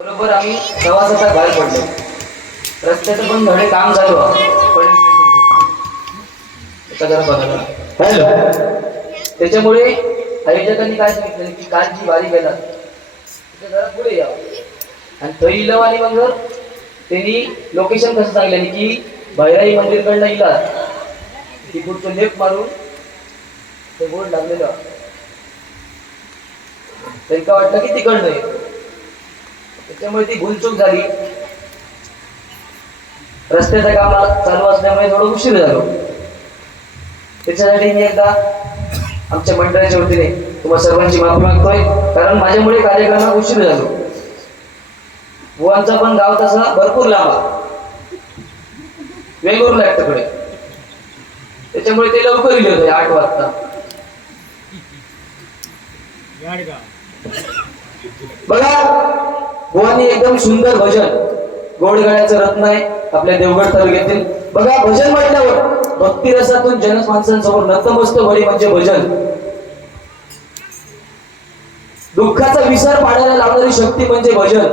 बरोबर आम्ही प्रवासाचा बाहेर पडलो. रस्त्याचं पण धडे काम चालू पण जरा बघा. हॅलो. त्याच्यामुळे आयोजकांनी काय सांगितलं की काल जी वारी गेला तिथे जरा पुढे या आणि पहिलं वाली मग त्यांनी लोकेशन कसं सांगितलं की भैराई मंदिरकडनं इला की पुढचं लेफ्ट मारून ते बोर्ड लागलेलं त्यांना वाटलं की तिकडनं आहे. त्याच्यामुळे ती भूलचूक झाली. रस्त्याचं काम चालू असल्यामुळे थोडं उशीर झालो. त्याच्यासाठी मी एकदा आमच्या मंडळाच्या वतीने तुम्हाला सर्वांची माफी मागतोय, कारण माझ्यामुळे कार्यक्रमाला उशीर झालो. बुवांचा पण गाव तसा भरपूर लांब वेगळूर लागतं, त्याच्यामुळे ते लवकर गेले होते 8 वाजता. बघा, बुवांनी एकदम सुंदर भजन, गोडगळ्याचं रत्न आहे आपल्या देवगड तालुक्यातील. बघा, भजन म्हटल्यावर भक्ती रसातून जनमानसांसमोर नतमस्तक होणे म्हणजे भजन. दुःखाचा विसर पाडायला लावणारी शक्ती म्हणजे भजन.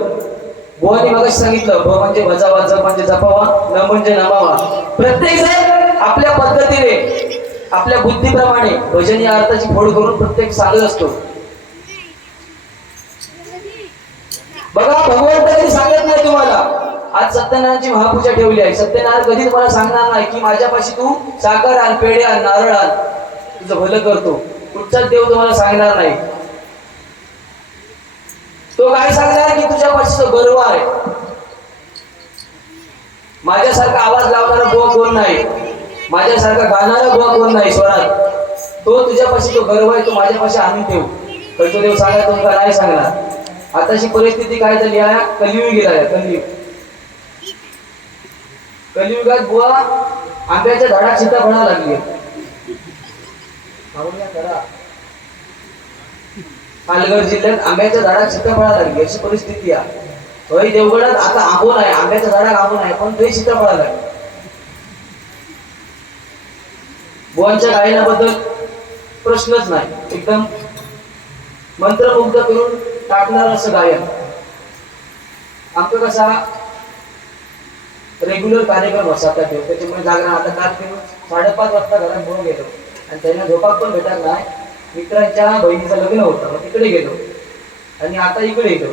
बुवांनी मगाशी सांगितलं, भ म्हणजे भजावा, ज म्हणजे जपावा, न म्हणजे नमावा. प्रत्येक जण आपल्या पद्धतीने आपल्या बुद्धीप्रमाणे भजन या अर्थाची फोड करून प्रत्येक सांगत असतो. बघा, भगवंत कधी सांगत नाही तुम्हाला आज सत्यनारायणची महापूजा ठेवली आहे. सत्यनारायण कधी तुम्हाला सांगणार नाही की माझ्यापाशी तू साखर आण, पेढे आण, नारळ आण, तुझं भलं करतो. कुठचाच देव तुम्हाला सांगणार नाही. तो काय सांगणार की तुझ्यापाशी तो गर्व आहे. माझ्यासारखा आवाज लावणारा बुवा कोण नाही, माझ्यासारखा गाणारा बुवा कोण नाही स्वरात. तो तुझ्यापाशी तो गर्व आहे, तो माझ्यापाशी आणून ठेव. खरं देव सांगा तुमचा नाही सांगणार. आताची परिस्थिती काय झाली आहे, कलियुग गेला. कलियुगात बुवा आंब्याच्या झाडात सीताफळा लागली. पालघर जिल्ह्यात आंब्याच्या झाडात सीताफळा लागली अशी परिस्थिती आहे. देवगडात आता आंबो नाही, आंब्याच्या झाडात आंबो नाही, पण ते सीताफळा लागली. बुवांच्या गायनाबद्दल प्रश्नच नाही. एकदम मंत्रमुग्ध करून टाकणार असं गायन. आमचं कसा रेग्युलर कार्यक्रम असा त्याच्यामुळे जागरण. आता काल 5:30 वाजता घरात घेऊन गेलो आणि त्यांना झोपाक पण भेटत नाही. मित्रांच्या बहिणीचं लग्न होतं, मग तिकडे गेलो आणि आता इकडे येतो.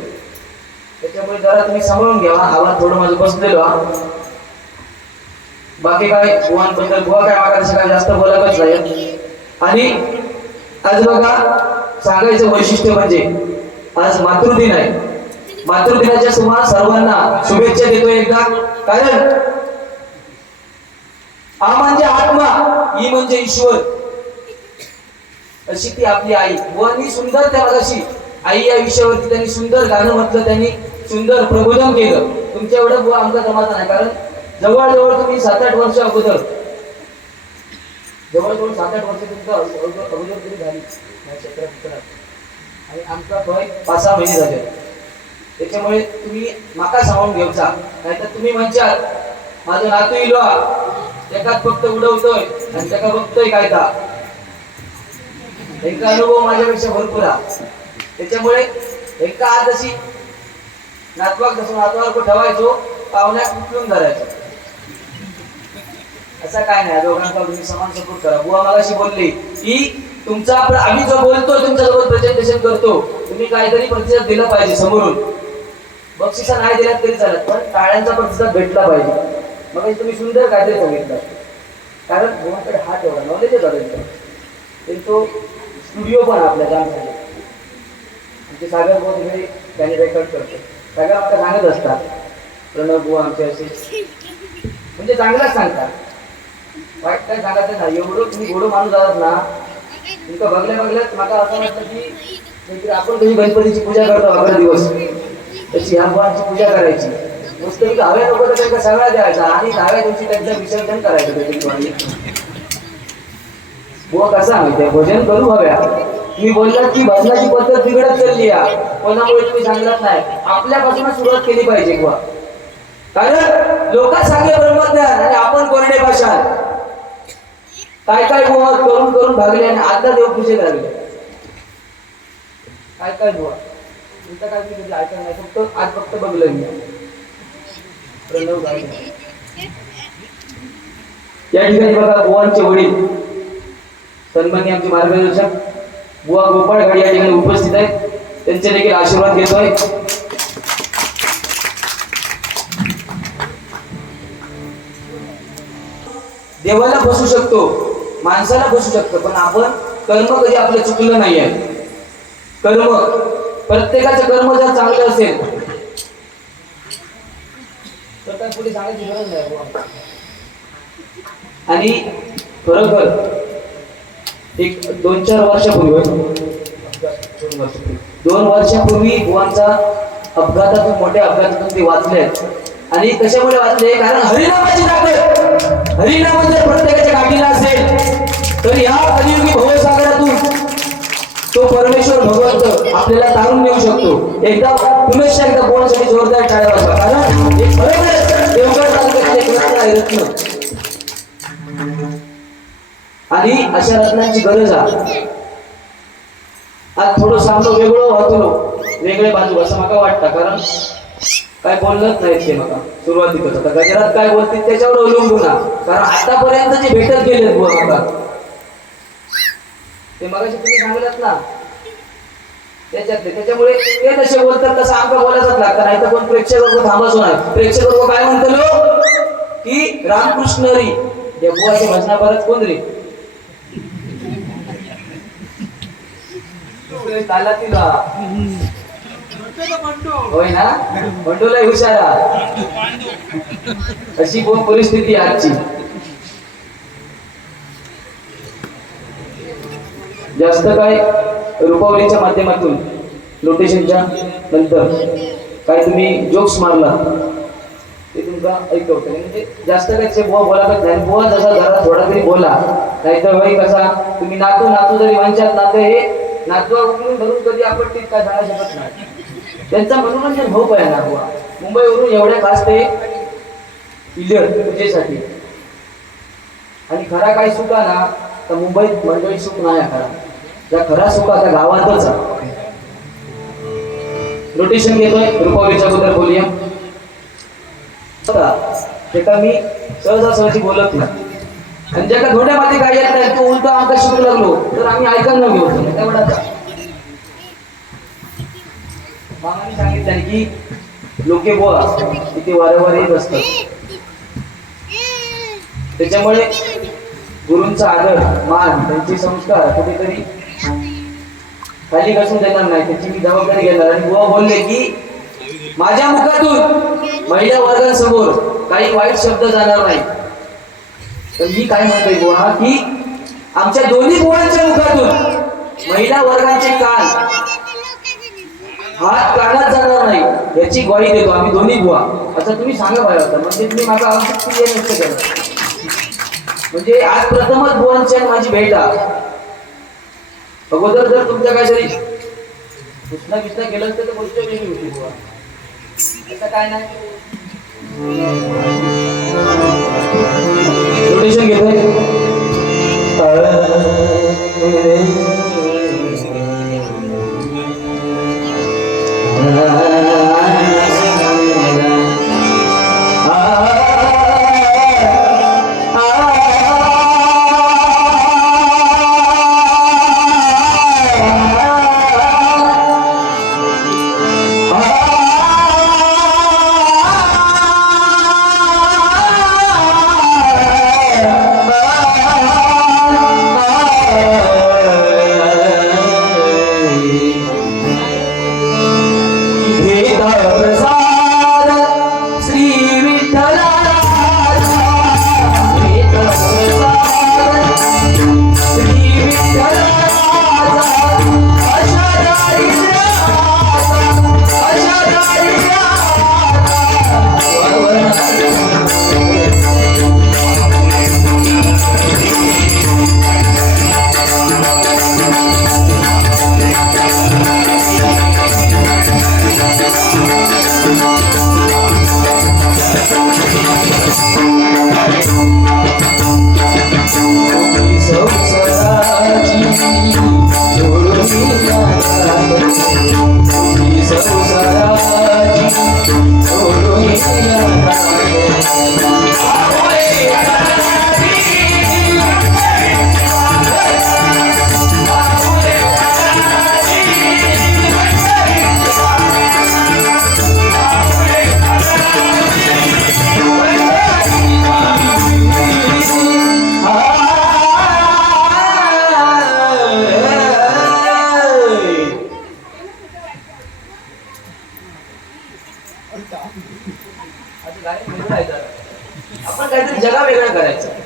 त्याच्यामुळे जरा तुम्ही सांभाळून घ्या. आवाज थोडं माझं बसलेलो. बाकी काय बुवांबद्दल बुवा काय मागा काय जास्त बोलायच नाही. आणि आज बघा, सांगायचं वैशिष्ट्य म्हणजे आज मातृदिन आहे. मातृदिनाच्या सर्वांना शुभेच्छा देतो एकदा. कारण आ म्हणजे आत्मा, ई म्हणजे ईश्वर, अशी ती आपली आई. बुवांनी सुंदर त्या मागाशी आई या विषयावरती त्यांनी सुंदर गाणं म्हटलं, त्यांनी सुंदर प्रबोधन केलं. तुमच्या एवढं बुवा आमचा जमाचा नाही, कारण जवळजवळ तुम्ही 7-8 वर्ष अगोदर, जवळजवळ 7-8 वर्ष तुमचा अगोदर तरी झाली क्षेत्रात आणि आमचा वय 5-6 महिने झाले. त्याच्यामुळे तुम्ही माका सांभाळून घ्यायचा, नाहीतर तुम्ही म्हणशाल माझं नातू इलो एकाच फक्त उडवतोय आणि त्याका बघतोय काय का. एका अनुभव माझ्यापेक्षा भरपूर आहे. त्याच्यामुळे एका आज अशी नातवाक जसं नातवावर ठेवायचो, पाहुण्यात उचलून धरायचो, असं काय नाही. दोघांचा तुम्ही समान सपोर्ट करा. बुवा मगाशी बोलली की तुमचा आम्ही जो बोलतो तुमच्यासोबत प्रेझेंटेशन करतो, तुम्ही काहीतरी प्रतिसाद दिला पाहिजे समोरून. बक्षिसा नाही दिला तरी चालत, पण टाळ्यांचा प्रतिसाद भेटला पाहिजे. मग तुम्ही सुंदर काहीतरी सांगितलं, कारण बुवांकडे हात एवढा नॉलेज आहे. तो स्टुडिओ पण आपल्या जामसाठी आमचे सागर बुवा तिकडे त्यांनी रेकॉर्ड करतो. सगळं आपल्या सांगत असतात प्रणव बुवा आमचे असे, म्हणजे चांगलाच सांगतात, वाईट काय सांगत नाही. एवढं तुम्ही गोडं माणूस आहात ना, तुमचं बघल्याच मला असं वाटतं की आपण कशी गणपतीची पूजा करतो 11 दिवस, तशी ह्या बुवांची पूजा करायची. नुसतं 10व्या लोक तर त्यांना सगळा द्यायचा आणि 10व्या दिवशी त्यांचं विसर्जन करायचं. बुवा कसा माहिती भजन करू हव्या. तुम्ही बोललात की भजनाची पद्धत बिघडत चालली आहे, कोणामुळे तुम्ही सांगत नाही. आपल्यापासूनच सुरुवात केली पाहिजे बुवा, कारण लोक सांगे ब्रह्मज्ञान आणि आपण कोरडे भाषा. काय काय बुवा करून भागले आणि आता देवपूजेत लागले. काय काय बुवा तुमचं काय मी कधी ऐकलं नाही, फक्त आज फक्त बघलं मी. प्रणव गायक. या ठिकाणी बघा बुवांचे वडील सन्माननीय आमचे मार्गदर्शक बुवा गोपाळ घाडी या ठिकाणी उपस्थित आहेत. त्यांचे देखील आशीर्वाद घेतोय. देवाला फसू शकतो, माणसाला फसू शकतो, पण आपण कर्म कधी आपलं चुकलं नाही आहे. कर्म प्रत्येकाचं कर्म जर चांगलं असेल तर काय पुढे सांगायची गरज नाही बुवा. आणि खरोखर एक 2-4 वर्षापूर्वी 2 वर्षापूर्वी बुवांचा अपघातातून मोठ्या अपघातातून ते वाचले आहेत. आणि कशामुळे वाचले? कारण हरिनामाची ताकद, हरिनाम जर प्रत्येकाच्या गाठीला असेल तर या कलियुगी भवसागरातून तो परमेश्वर भगवंत आपल्याला तारून नेऊ शकतो. एकदा पुनश्च एकदा बुवांसाठी जोरदार टाळ्या वाजवा, कारण हे खरोखर देवगड तालुक्यातील एक रत्न आहे, रत्न. आणि अशा रत्नांची गरज आहे. आज थोडं सांगतो वेगळं वाचलो, वेगळे बाजू असं मला वाटतं, कारण काय बोललंच नाहीत ते मला सुरुवातीतच. आता गजरात काय बोलतील त्याच्यावर अवलंबून आहे, कारण आतापर्यंत जे भेटत गेले बुवा ते मगाशी तुम्ही सांगितलं ना त्याच्यातले, त्याच्यामुळे ते जसे बोलतात तसं आमका बोलायचंच लागतं, नाही तर कोण प्रेक्षक थांबायचो नाही. प्रेक्षक काय म्हणतो की रामकृष्ण हरी या बुवाची भजना परत कोण रे तालातील होय ना, बंडूला हुशारा. अशी कोण परिस्थिती आजची. जास्त काय रुपावलीच्या माध्यमातून नोटेशनच्या नंतर काय तुम्ही जोक्स मारला ते तुमचा ऐकवतं, म्हणजे जास्त काय बुवा बोलायचं नाही. बुवा जसा जरा थोडा तरी बोला, नाहीतर भाई कसा तुम्ही नातू जरी म्हणशात नातं हे नातवा उकळून धरून कधी आपत्तीत काय सांगू शकत नाही. त्यांचा मनोरंजन भाऊ आहे ना बुवा. मुंबईवरून एवढ्या खास ते इलियर पूजेसाठी. आणि खरा काय सुका ना तर मुंबईत मंडळी सुख नाही खरा, त्या खरा सुका त्या गावातच. नोटेशन घेतोय रुपावलीच्या बद्दल बोलूया. ते का मी सहजासहजी बोलत नाही, आणि ज्या का धोंड्यामध्ये काय येत नाही तो उलटा आमका शिकू लागलो तर आम्ही ऐकायला न घेऊ तेवढाच. मामाने सांगितलं की लोके बुवा इथे वारंवार येत असतात, त्याच्यामुळे गुरूंचा आदर मान त्यांचे संस्कार कुठेतरी खाली घासून देणार नाही, त्याची मी जबाबदारी घेणार. आणि बुवा बोलले की माझ्या मुखातून महिला वर्गांसमोर काही वाईट शब्द जाणार नाही. तर मी काय म्हणतोय बुवा की आमच्या दोन्ही बुवांच्या मुखातून महिला वर्गांचे कान हात कानात जाणार नाही याची ग्वाही देतो आम्ही दोन्ही बुवा. असं तुम्ही सांगा पाहिजे होतं, म्हणजे तुम्ही माझा आवश्यक नसतं केलं. म्हणजे आज प्रथमच बुवांची आणि माझी भेट आहे. अगोदर जर तुमच्या काहीतरी कृष्णा केलं तर गोष्ट वेगळी होती बुवा. असं काय नाही. नोटेशन घेतोय आपण काहीतरी जगा वेगळं करायचं.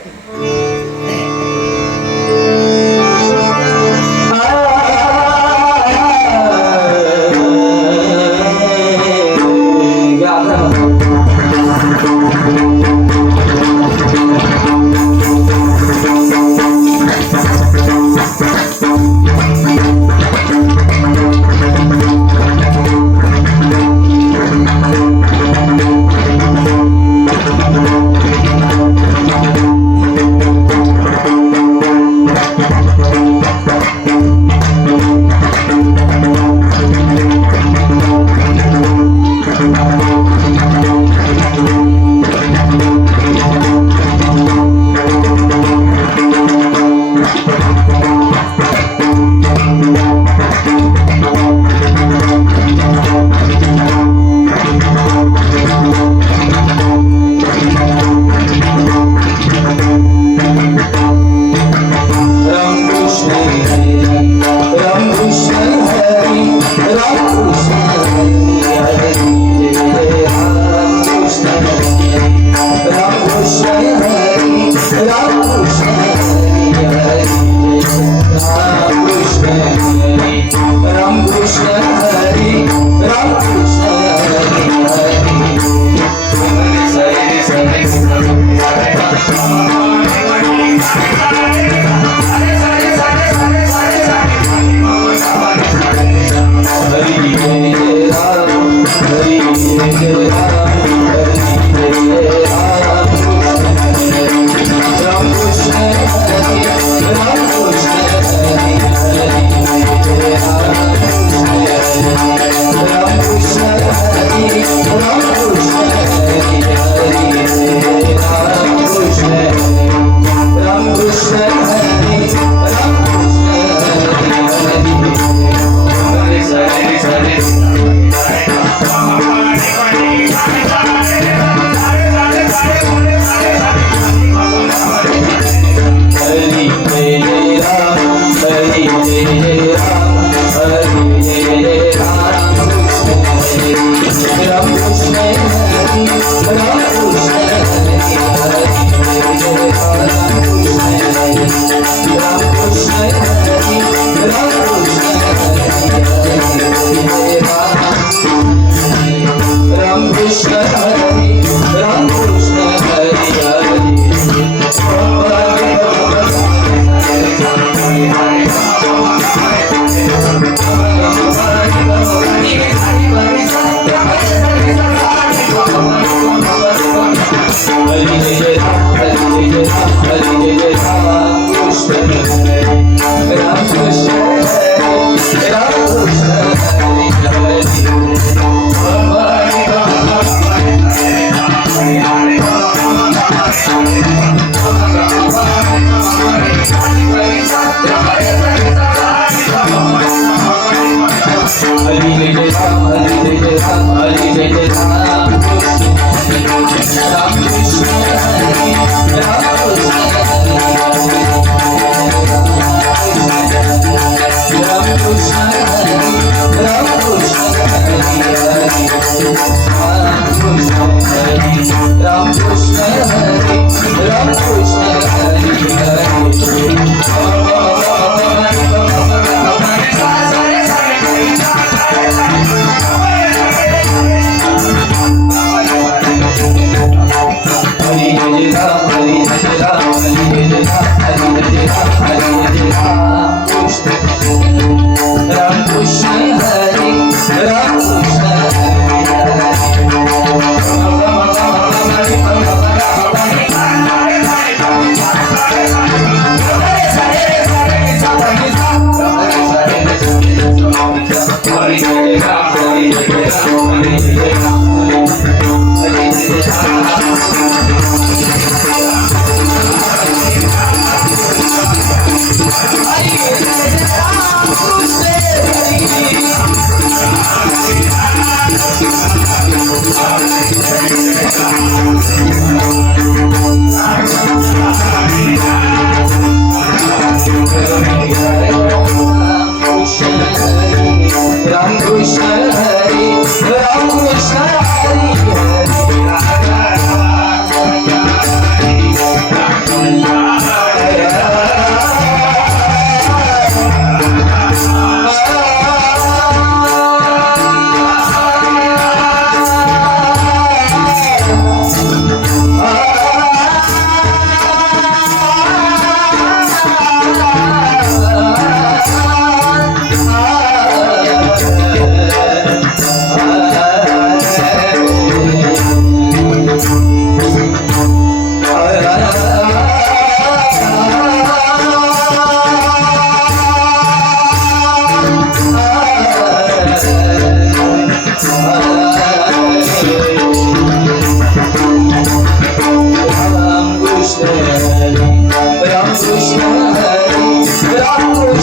Bye.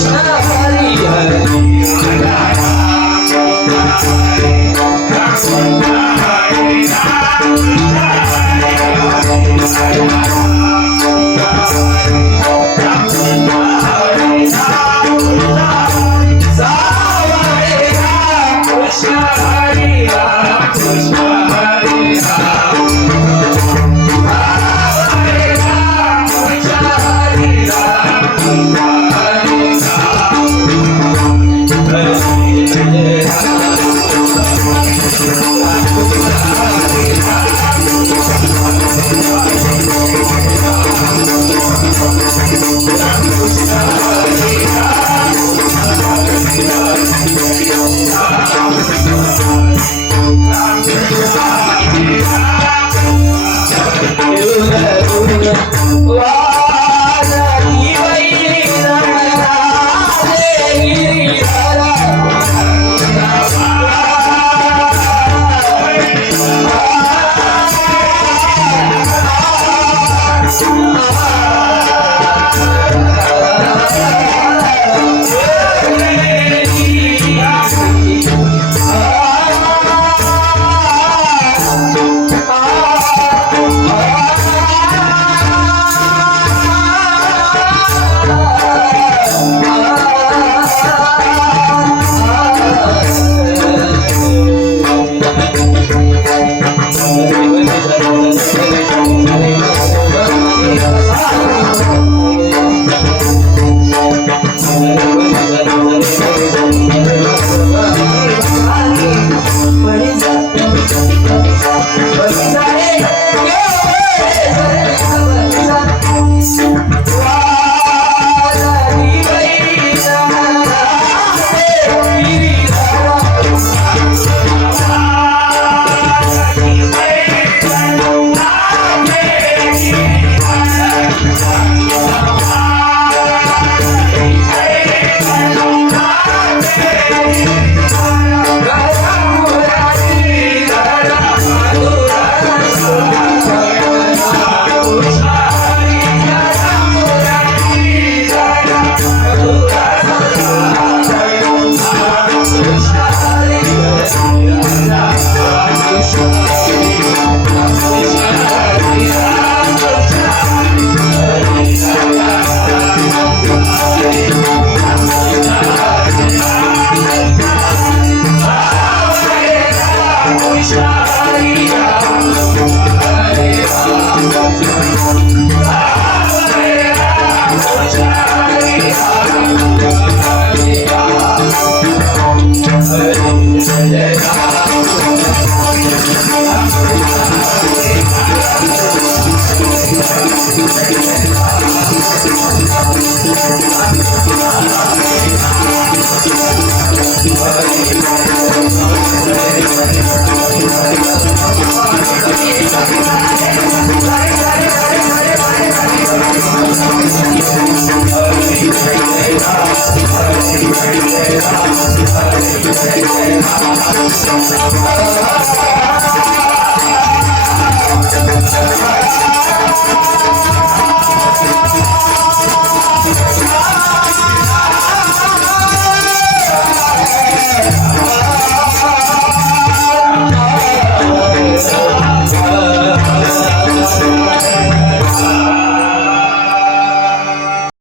कृष्ण हरी हरी Wow.